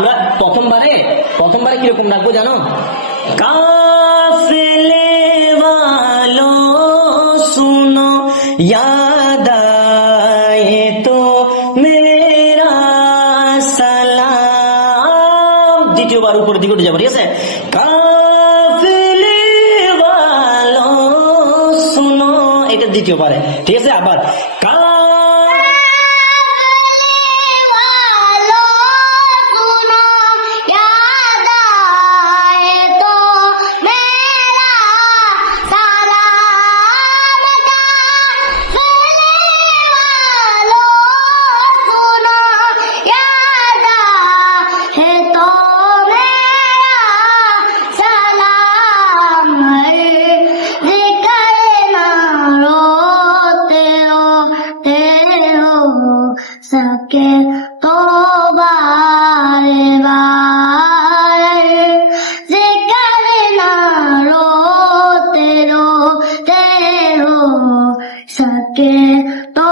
আমরা প্রথমবারে কিরকম রাখবো জানো? কাফেলে वालों सुनो याद आए तो मेरा সালাম। দ্বিতীয়বার উপরের দিকে উঠে যাবো, ঠিক আছে? কাফেলে वालों सुनो, এটা দ্বিতীয়বারে, ঠিক আছে? আবার सके तो बारे बार जिक्र ना रोते रोते हो सके तो